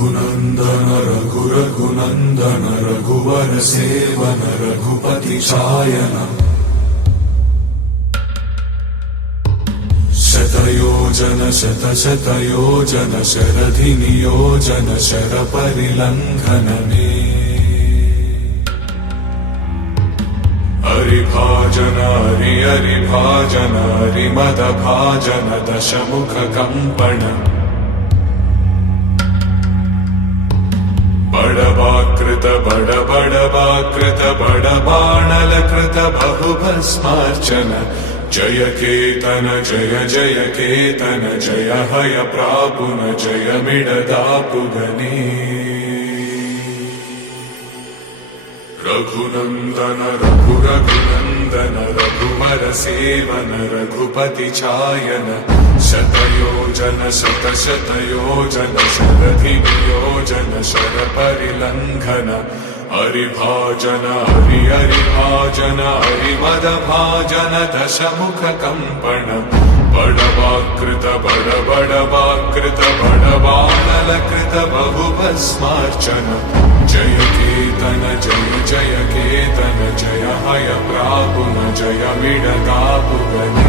रघुनन्दन रघु रघुनन्दन रघुवर सेवन रघुपति चायन शतयोजन शतशतयोजन शरधि नियोजन शर परिलंघन में हरिभाजन हरिभाजन हरिमद भाजन दशमुख कंपन बड़वाकृत बड़वाकृत बड़बाणलकृत बहुभस्मार्चन जय केतन जय जय केतन जय हय प्रापुन जय मिडदापुगने रघुनन्दन रघु रघुनन्दन रघुवर सेवन रघुपति चायन शतयोजन शतशतयोजन शरधि नियोजन शर परिलंघन हरिभाजन हरिभाजन हरिमद भाजन दशमुख कंपन बड़वाकृत बड़वाकृत बड़बाणलकृत बहुभस्मार्चन जय केतन जय जय केतन जय हय प्रापुन जय मिडदापुगने